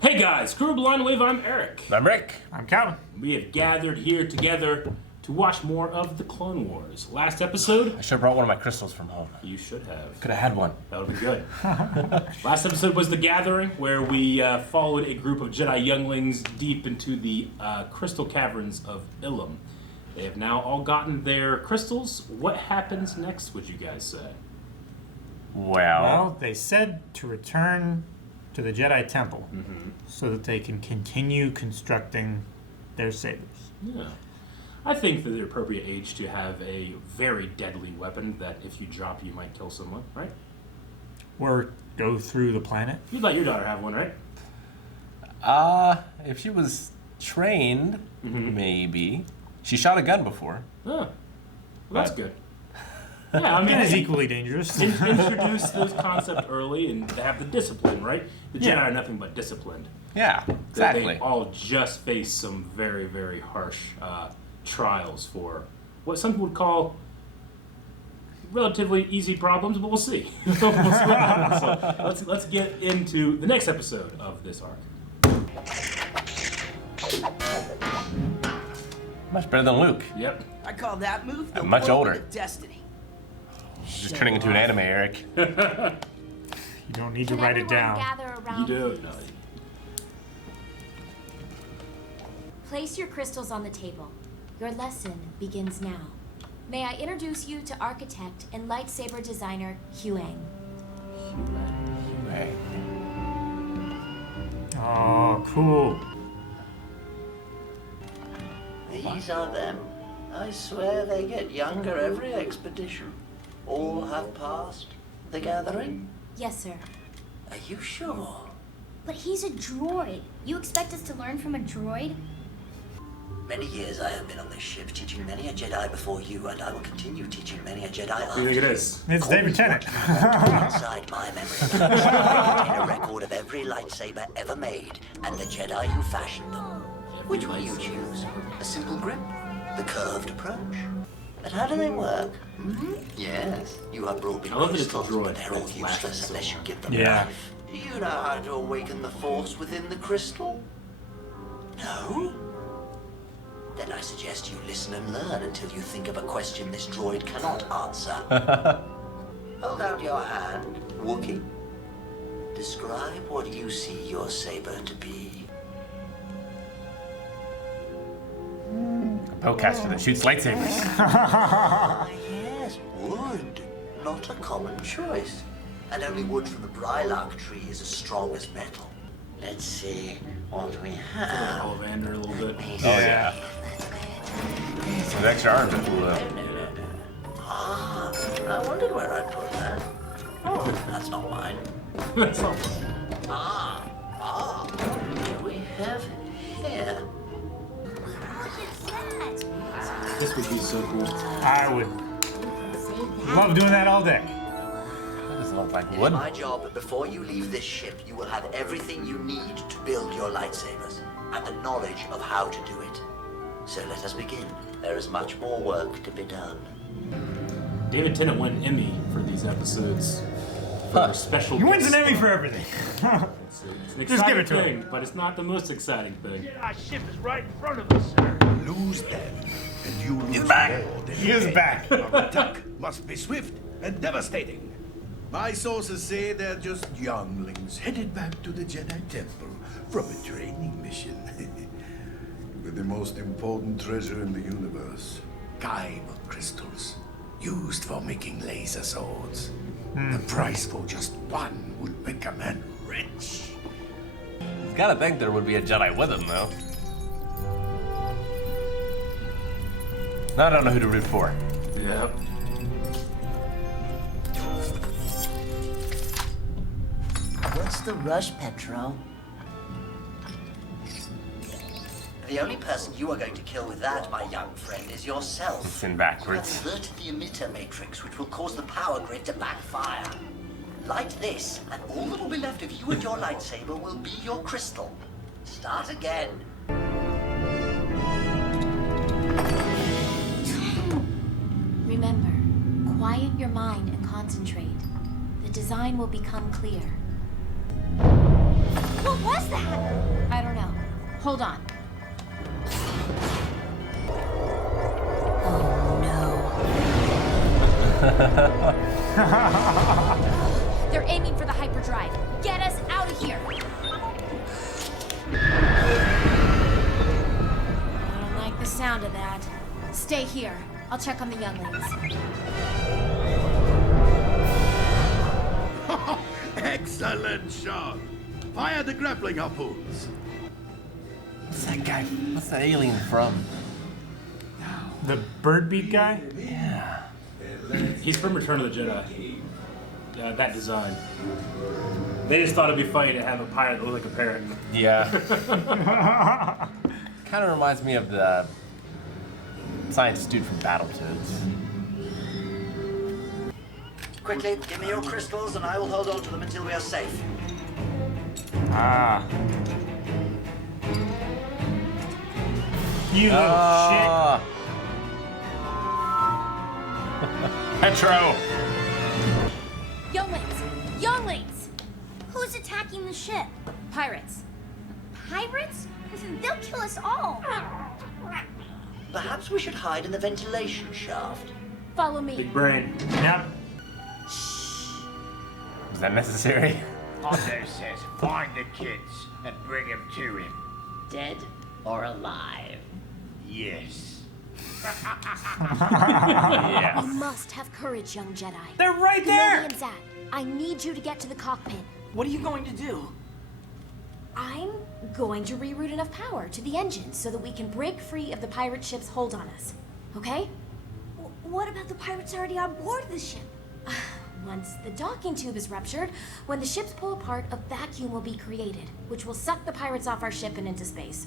Hey guys, Crew Blind Wave, I'm Eric. I'm Rick. I'm Calvin. We have gathered here together to watch more of the Clone Wars. Last episode, I should have brought one of my crystals from home. you should have. Could have had one. That would have been good. Last episode was The Gathering, where we followed a group of Jedi younglings deep into the crystal caverns of Ilum. They have now all gotten their crystals. What happens next, would you guys say? Well, they said to return to the Jedi Temple so that they can continue constructing their sabers. Yeah. I think for the appropriate age to have a very deadly weapon that if you drop, you might kill someone, right? Or go through the planet. You'd let your daughter have one, right? If she was trained, maybe. She shot a gun before. Oh, well, that's good. Yeah, I mean, It is equally dangerous. introduce those concepts early and they have the discipline, right? The Jedi are nothing but disciplined. Yeah, They exactly. all just face some very, very harsh trials for what some people would call relatively easy problems, but we'll see. We'll see what happens. So let's get into the next episode of this arc. Much better than Luke. Yep. I call that move the I'm much whirlwind older. of destiny. She's turning into an anime, Eric. You don't need to Can write it everyone down. gather You around, do. please? No. Place your crystals on the table. Your lesson begins now. May I introduce you to architect and lightsaber designer Huang. Hey. Oh, cool. These are them. I swear they get younger every expedition. All have passed the gathering? Yes, sir. Are you sure? But he's a droid. You expect us to learn from a droid? Many years I have been on this ship, teaching many a Jedi before you, and I will continue teaching many a Jedi after Who do you think it you. is? It's David Tennant. Inside my memory, I contain a record of every lightsaber ever made, and the Jedi who fashioned them. Which will you choose? A simple grip? The curved approach? But how do they work? Yes, you have brought me I love that it's a crystals, droid but they're all that's laughing useless so unless you hard. give them Yeah. life. Do you know how to awaken the Force within the crystal? No? Then I suggest you listen and learn until you think of a question this droid cannot answer. Hold out your hand, Wookiee. Describe what you see your saber to be. A bowcaster that shoots lightsabers. Ah, yes, wood. Not a common choice. And only wood from the Brylark tree is as strong as metal. Let's see what we have. Ollivander a little bit. Oh, yeah. Some extra arms are cool, though. Ah, I wondered where I put that. Oh, that's not mine. That's all. What do we have here? This would be so cool. I would love doing that all day. That doesn't look like It is wood. my job that before you leave this ship, you will have everything you need to build your lightsabers, and the knowledge of how to do it. So let us begin. There is much more work to be done. David Tennant won an Emmy for these episodes. For special He wins an guest Emmy star. for everything. It's an Just give exciting it to thing, him. but it's not the most exciting thing. Our ship is right in front of us, sir. Lose them, and you lose back. more than He is they. back. Our attack must be swift and devastating. My sources say they're just younglings headed back to the Jedi Temple from a training mission. With the most important treasure in the universe, Kyber crystals, used for making laser swords. The price for just one would make a man rich. He's gotta think there would be a Jedi with him, though. Now I don't know who to root for. Yep. What's the rush, Petro? The only person you are going to kill with that, my young friend, is yourself. It's in You backwards. have inverted the emitter matrix, which will cause the power grid to backfire. Light this, and all that will be left of you and your lightsaber will be your crystal. Start again. Remember, quiet your mind and concentrate. The design will become clear. What was that? I don't know. Hold on. They're aiming for the hyperdrive. Get us out of here. I don't like the sound of that. Stay here. I'll check on the younglings. Excellent shot. Fire the grappling harpoons. What's that guy? What's that alien from? The bird beat guy? Yeah. He's from Return of the Jedi. That design. They just thought it'd be funny to have a pirate that looked like a parrot. Yeah. Kind of reminds me of the scientist dude from Battletoads. Quickly, give me your crystals and I will hold on to them until we are safe. Ah. You little Ah. Petro! Younglings! Younglings! Who's attacking the ship? Pirates. Pirates? They'll kill us all. Perhaps we should hide in the ventilation shaft. Follow me. Big brain. shit. Yep. Was that necessary? Hondo says find the kids and bring them to him. Dead or alive? Yes. Yeah. You must have courage, young Jedi. They're right Kenobi there! and Zach, I need you to get to the cockpit. What are you going to do? I'm going to reroute enough power to the engines so that we can break free of the pirate ship's hold on us. Okay? What about the pirates already on board the ship? Once the docking tube is ruptured, when the ships pull apart, a vacuum will be created, which will suck the pirates off our ship and into space.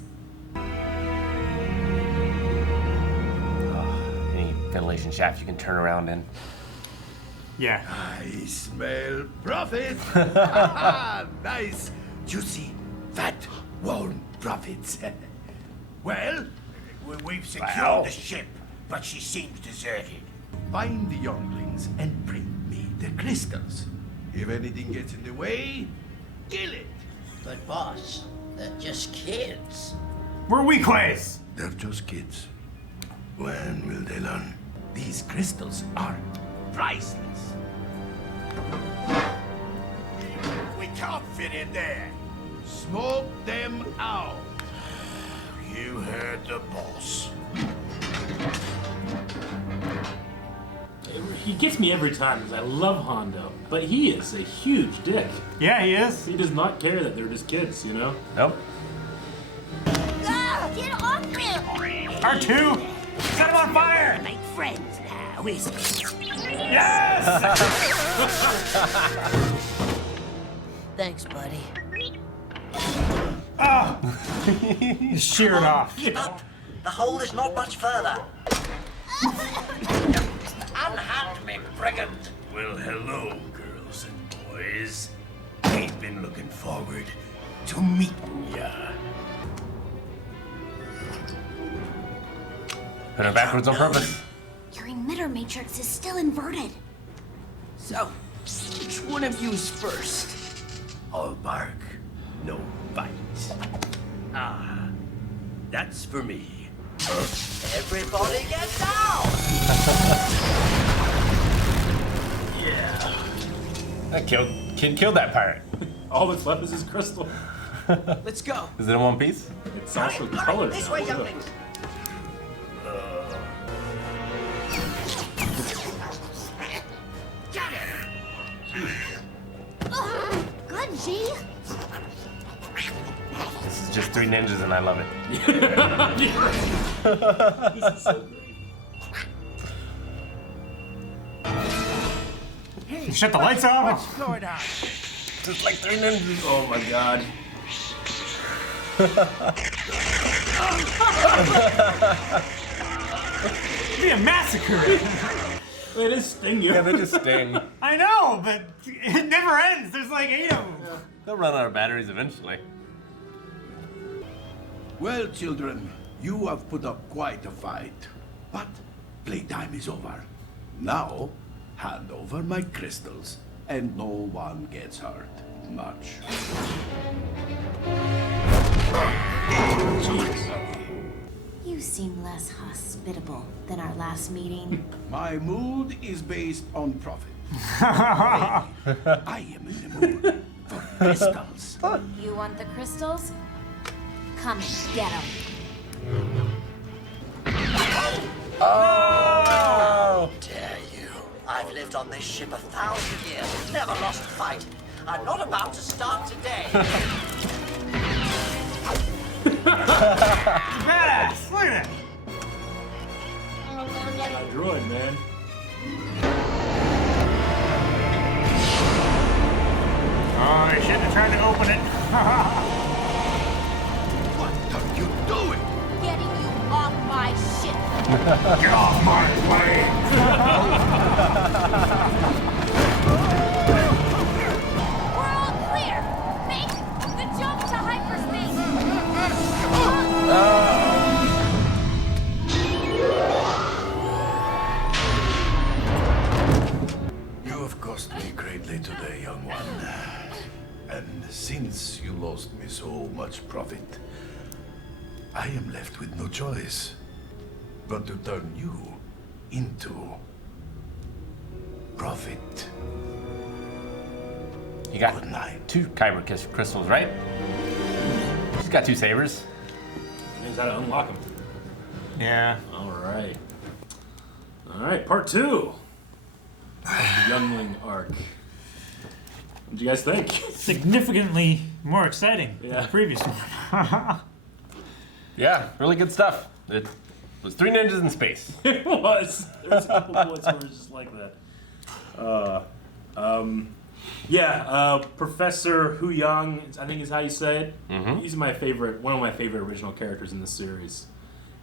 Any ventilation shaft you can turn around in. Yeah. I smell profit. Nice, juicy, fat, warm profits. Well, We've secured Wow. the ship, but she seems deserted. find the younglings and bring me the crystals. If anything gets in the way, kill it. But boss, they're just kids. We're weakways! They're just kids. When will they learn? These crystals are priceless. We can't fit in there. Smoke them out. You heard the boss. He gets me every time because I love Hondo, but he is a huge dick. Yeah, he is. He does not care that they're just kids, you know? Nope. Ah, get off him! R2! Set him on fire! Make friends now, is it? Yes! Thanks, buddy. He sheared off. Keep up. The hole is not much further. Unhand me, brigand. Well, hello, girls and boys. Ain't been looking forward to meeting ya. Put it backwards on purpose. Your emitter matrix is still inverted. So, which one of you's first? All bark, no bite. Ah, that's for me. Everybody get down! That kid killed that pirate. All that's left is his crystal. Let's go. Is it in one piece? It's also colored This now. way, Look at younglings. Good, G. This is just three ninjas and I love it. Shut the lights off! What's going on? Just like three ninjas. Oh my god. It'd be a massacre! They just sting you. Yeah, they just sting. I know, but it never ends. There's like 8 of them. They'll run out of batteries eventually. Well, children, you have put up quite a fight. But playtime is over. Now, hand over my crystals, and no one gets hurt much. You seem less hospitable than our last meeting. My mood is based on profit. I am in the mood for crystals. You want the crystals? Come and get them. Oh! Dare you? I've lived on this ship 1,000 years, never lost a fight. I'm not about to start today. Badass! Look at that! A droid, man. Oh, they shouldn't have tried to open it. What are you doing? Getting you off my ship. Get off my way! We're all clear. Make the jump to hyperspace. You have cost me greatly today, young one. And since you lost me so much profit, I am left with no choice but to turn you into profit. You got Good night. 2 kyber crystals, right? She's got 2 sabers. Knows how to unlock them. Yeah. All right. All right, part 2 of the Youngling arc. What do you guys think? Significantly more exciting than Yeah. the previous one. Yeah, really good stuff. It was 3 ninjas in space. It was. There was a couple points where it was just like that. Professor Hu Yang, I think is how you say it. He's one of my favorite original characters in the series,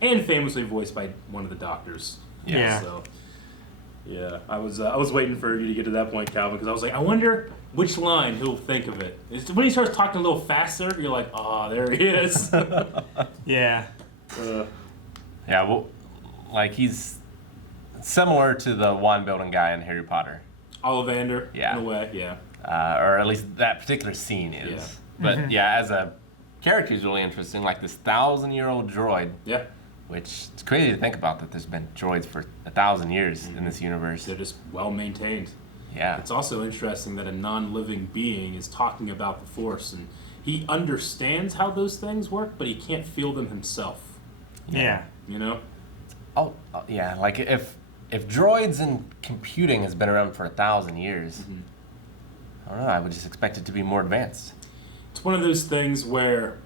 and famously voiced by one of the doctors. Yeah. So, yeah, I was waiting for you to get to that point, Calvin, because I was like, I wonder which line he'll think of it. It's when he starts talking a little faster, you're like, oh, there he is. Yeah. Yeah, well, like he's similar to the wand building guy in Harry Potter. Ollivander, Yeah. in a way, yeah. Or at least that particular scene is. Yeah. But yeah, as a character, he's really interesting. Like this 1,000-year-old droid, Yeah. which it's crazy to think about that there's been droids for 1,000 years in this universe. They're just well maintained. Yeah. It's also interesting that a non-living being is talking about the Force, and he understands how those things work, but he can't feel them himself. Yeah. You know? Oh, yeah. Like if droids and computing has been around for 1,000 years, I don't know. I would just expect it to be more advanced. It's one of those things where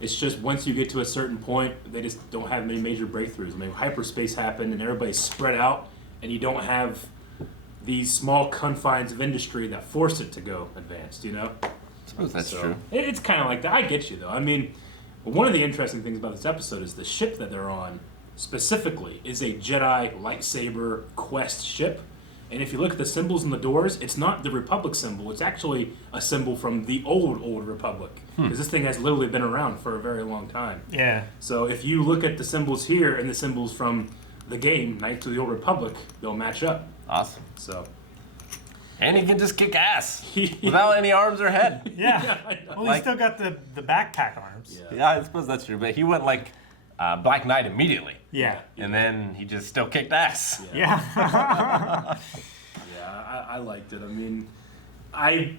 it's just once you get to a certain point, they just don't have many major breakthroughs. I mean, hyperspace happened, and everybody's spread out, and you don't have these small confines of industry that force it to go advanced. You know? I suppose that's So, true. It's kind of like that. I get you though. I mean, one of the interesting things about this episode is the ship that they're on specifically is a Jedi lightsaber quest ship. And if you look at the symbols on the doors, it's not the Republic symbol. It's actually a symbol from the old Republic. Because this thing has literally been around for a very long time. Yeah. So if you look at the symbols here and the symbols from the game, Knights of the Old Republic, they'll match up. Awesome. So And he can just kick ass without any arms or head. Yeah. I know. Well, Like- he's still got the backpack arms. Yeah, I suppose that's true. But he went like Black Knight immediately. Yeah. And then he just still kicked ass. Yeah. Yeah, I liked it. I mean,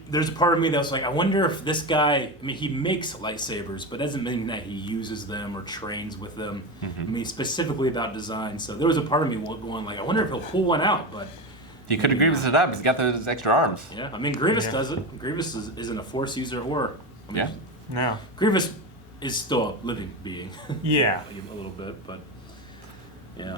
there's a part of me that was like, I wonder if this guy, I mean, he makes lightsabers, but doesn't mean that he uses them or trains with them. I mean, specifically about design. So there was a part of me going like, I wonder if he'll pull one out, but He could have Grievous it up. He's got those extra arms. yeah, I mean, Grievous Yeah. does it. Grievous isn't a Force user or, I mean, Yeah. No. Grievous is still a living being. Yeah. A little bit, but yeah.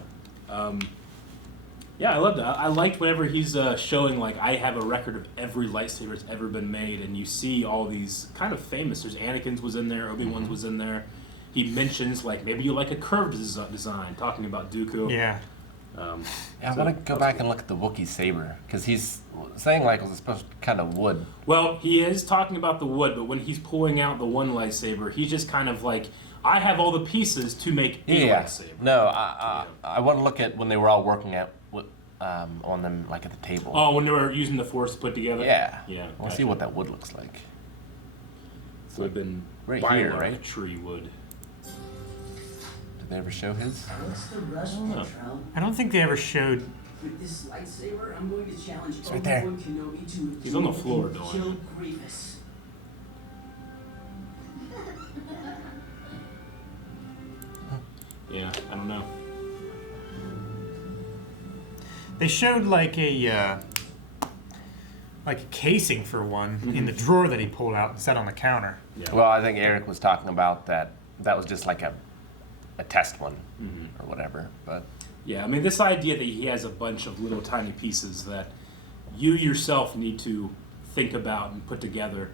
Yeah, I loved it. I liked whenever he's showing, like, I have a record of every lightsaber that's ever been made, and you see all these kind of famous. There's Anakin's was in there, Obi-Wan's was in there. He mentions, like, maybe you like a curved design, talking about Dooku. Yeah. Yeah, I want to go back and look at the Wookiee saber because he's saying like it was supposed to be kind of wood. Well, he is talking about the wood, but when he's pulling out the one lightsaber, he's just kind of like, I have all the pieces to make a lightsaber. No, I want to look at when they were all working on them like at the table. Oh, when they were using the Force to put together? Yeah. Yeah. I want to see what that wood looks like. would have been right lilac here, right? tree wood. Did they ever show his? What's the rush, know. Petrel? I don't think they ever showed. With this lightsaber, I'm going to challenge right there. Obi-Wan Kenobi to He's on the floor doing kill it. Grievous. Yeah, I don't know. They showed like a casing for one in the drawer that he pulled out and set on the counter. Yeah. Well, I think Eric was talking about that. That was just like a test one or whatever. But Yeah, I mean, this idea that he has a bunch of little tiny pieces that you yourself need to think about and put together.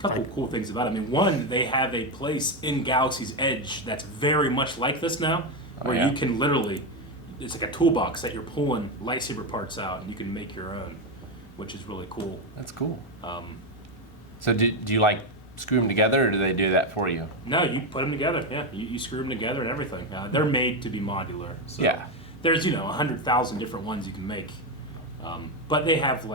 Couple cool things about it. I mean, one, they have a place in Galaxy's Edge that's very much like this now, where yeah? you can literally, it's like a toolbox that you're pulling lightsaber parts out and you can make your own, which is really cool. that's cool. So do you like screw them together, or do they do that for you? No, you put them together. Yeah, you screw them together and everything. They're made to be modular. So Yeah. There's 100,000 different ones you can make, but they have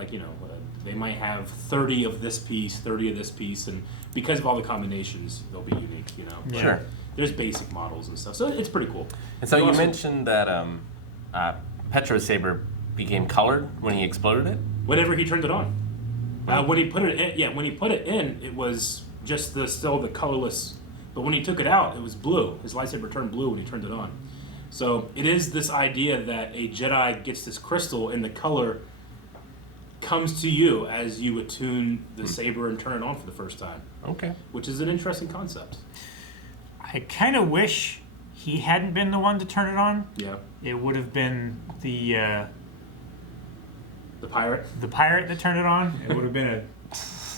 they might have 30 of this piece, 30 of this piece, and because of all the combinations, they'll be unique. But Sure. There's basic models and stuff, so it's pretty cool. And so you also- mentioned that Petro's saber became colored when he exploded it. Whenever he turned it on, when he put it in, when he put it in, it was just still the colorless. But when he took it out, it was blue. His lightsaber turned blue when he turned it on. So it is this idea that a Jedi gets this crystal and the color comes to you as you attune the saber and turn it on for the first time, Okay. which is an interesting concept. I kind of wish he hadn't been the one to turn it on. Yeah. It would have been the The pirate? that turned it on. It would have been a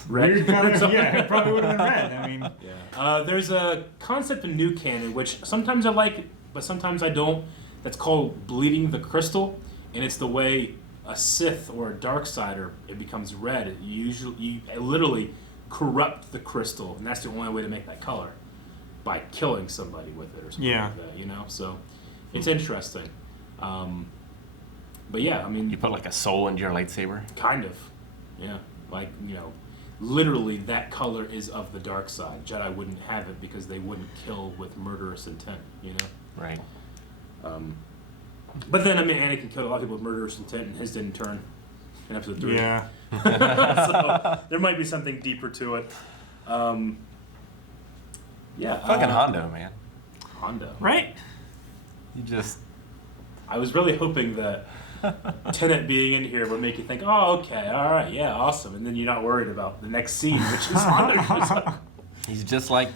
Red. weird color. Yeah, it probably would have been red. I mean, Yeah. There's a concept in new canon, which sometimes I like, but sometimes I don't, that's called bleeding the crystal, and it's the way a Sith or a Darksider, it becomes red. You literally corrupt the crystal, and that's the only way to make that color, by killing somebody with it or something Yeah. like that, So it's interesting. But yeah, I mean, You put like a soul into your lightsaber. kind of. Yeah. Like, literally that color is of the dark side. Jedi wouldn't have it because they wouldn't kill with murderous intent, Right. But then, I mean, Anakin killed a lot of people with murderous intent, and his didn't turn in episode 3. yeah. So there might be something deeper to it. Yeah. Fucking Hondo, man. Hondo. Right? You just I was really hoping that Tenet being in here would make you think, oh, okay, all right, yeah, awesome. And then you're not worried about the next scene, which is Hondo. he's just like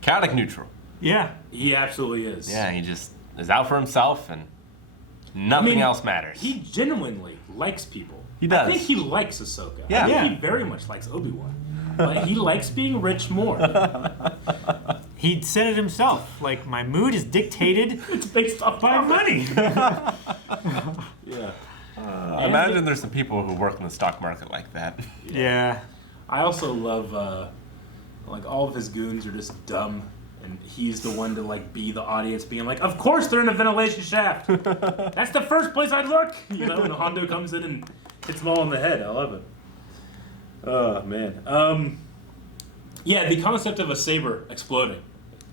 chaotic neutral. Yeah. He absolutely is. Yeah, he just is out for himself and nothing else matters. He genuinely likes people. He does. I think he likes Ahsoka. Yeah. I think Yeah. he very much likes Obi-Wan. But he likes being rich more. He said it himself. Like, my mood is dictated It's based off by profit. money. Yeah. Imagine there's some people who work in the stock market like that. Yeah. I also love, all of his goons are just dumb. And he's the one to, be the audience being like, of course they're in a ventilation shaft. That's the first place I'd look. And Hondo comes in and hits them all in the head. I love it. Oh, man. Yeah, the concept of a saber exploding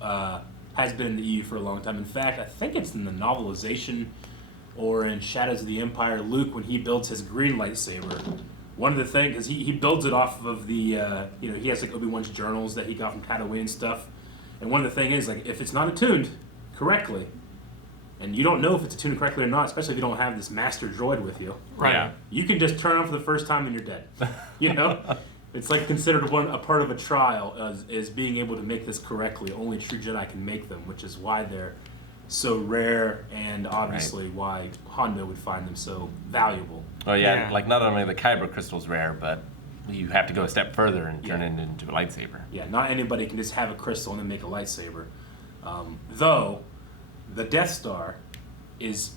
has been in the EU for a long time. In fact, I think it's in the novelization or in Shadows of the Empire, Luke, when he builds his green lightsaber. One of the things, because he builds it off of the, he has Obi-Wan's journals that he got from Tatooine and stuff. And one of the things is, if it's not attuned correctly, and you don't know if it's attuned correctly or not, especially if you don't have this master droid with you, Right. Yeah. you can just turn on for the first time and you're dead. It's considered a part of a trial is being able to make this correctly. Only true Jedi can make them, which is why they're so rare, and obviously why Hondo would find them so valuable. Oh yeah, Yeah. like not only the kyber crystal's rare, but you have to go a step further and turn Yeah. it into a lightsaber. Yeah, not anybody can just have a crystal and then make a lightsaber. Though, the Death Star is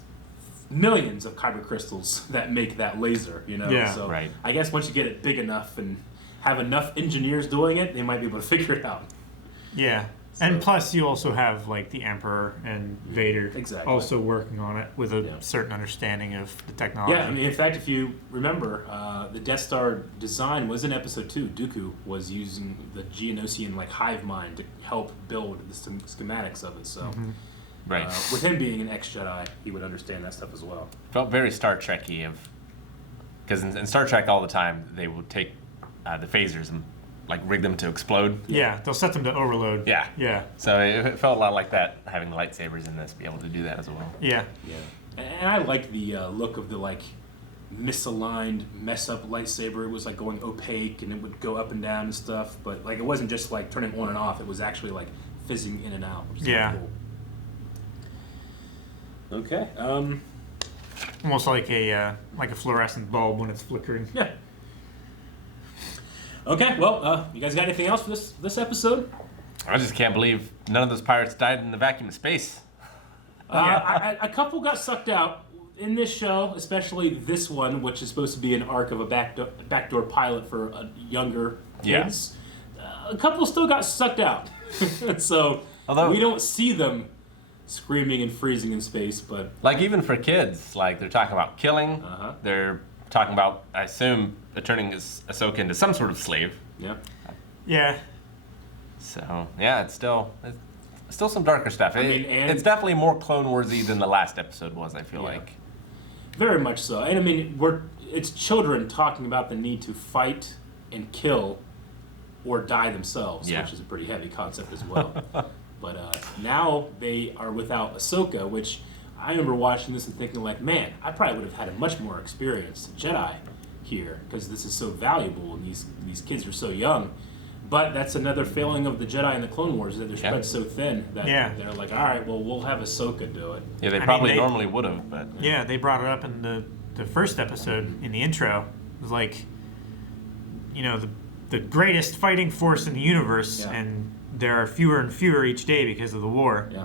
millions of kyber crystals that make that laser, Yeah. So Right. I guess once you get it big enough and have enough engineers doing it, they might be able to figure it out. Yeah. And plus, you also have like the Emperor and Vader Exactly. also working on it with a Yeah. certain understanding of the technology. Yeah, I mean, in fact, if you remember, the Death Star design was in Episode 2. Dooku was using the Geonosian like hive mind to help build the schematics of it. So, Right. with him being an ex-Jedi, he would understand that stuff as well. Felt very Star Trek-y because in Star Trek all the time they would take the phasers and like rig them to explode. Yeah, they'll set them to overload. Yeah. Yeah. So it felt a lot like that, having lightsabers in this, be able to do that as well. Yeah. Yeah, and I liked the look of the like misaligned, mess up lightsaber. It was like going opaque, and it would go up and down and stuff. But like it wasn't just like turning on and off. It was actually like fizzing in and out. Which is Yeah. kinda cool. Okay. Almost like a fluorescent bulb when it's flickering. Yeah. Okay. Well, you guys got anything else for this episode? I just can't believe none of those pirates died in the vacuum of space. A couple got sucked out in this show, especially this one, which is supposed to be an arc of a backdoor pilot for younger kids. Yeah. A couple still got sucked out, so we don't see them screaming and freezing in space. But like even for kids, like they're talking about killing. They're talking about, I assume, turning Ahsoka into some sort of slave. Yeah. Yeah. So yeah, it's still some darker stuff. I mean, and it's definitely more Clone Wars-y than the last episode was. I feel like. Very much so, and I mean, it's children talking about the need to fight and kill, or die themselves, which is a pretty heavy concept as well. But now they are without Ahsoka, which I remember watching this and thinking like, man, I probably would have had a much more experienced Jedi here because this is so valuable and these kids are so young. But that's another failing of the Jedi in the Clone Wars, that they're spread so thin that they're like, all right, well, we'll have Ahsoka do it. Yeah, they probably normally would have, but... Yeah, they brought it up in the first episode, in the intro. It was like, the greatest fighting force in the universe, and there are fewer and fewer each day because of the war. Yeah.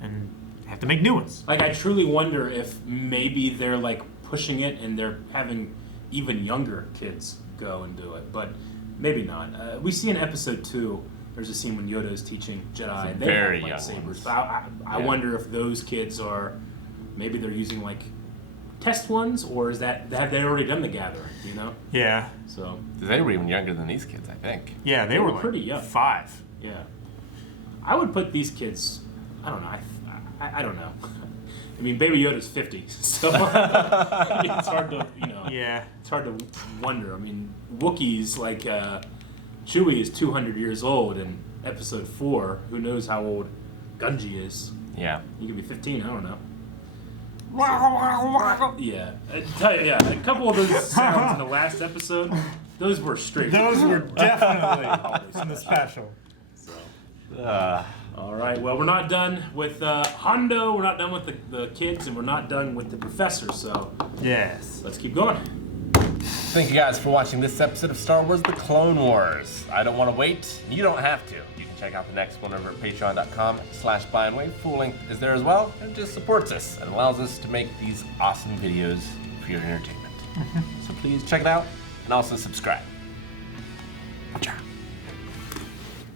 And they have to make new ones. Like, I truly wonder if maybe they're, like, pushing it and they're having even younger kids go and do it, but... Maybe not. We see in episode 2, there's a scene when Yoda is teaching Jedi, and they have lightsabers. But I wonder if those kids are, maybe they're using like test ones, or is have they already done the gathering? You know? Yeah. So they were even younger than these kids, I think. Yeah, they were pretty young. 5. Yeah. I would put these kids. I don't know. I don't know. I mean, Baby Yoda's 50, so I mean, it's hard to, Yeah. It's hard to wonder. I mean, Wookiees, like Chewie is 200 years old in Episode 4. Who knows how old Gunji is? Yeah. He could be 15. I don't know. Yeah. I tell you, a couple of those sounds in the last episode, those were straight. Those were definitely in the special. So. All right. Well, we're not done with Hondo. We're not done with the kids, and we're not done with the professor. So yes, let's keep going. Thank you guys for watching this episode of Star Wars: The Clone Wars. I don't want to wait. You don't have to. You can check out the next one over at patreon.com/BuyandWave. Full link is there as well. It just supports us and allows us to make these awesome videos for your entertainment. So please check it out and also subscribe. Ciao.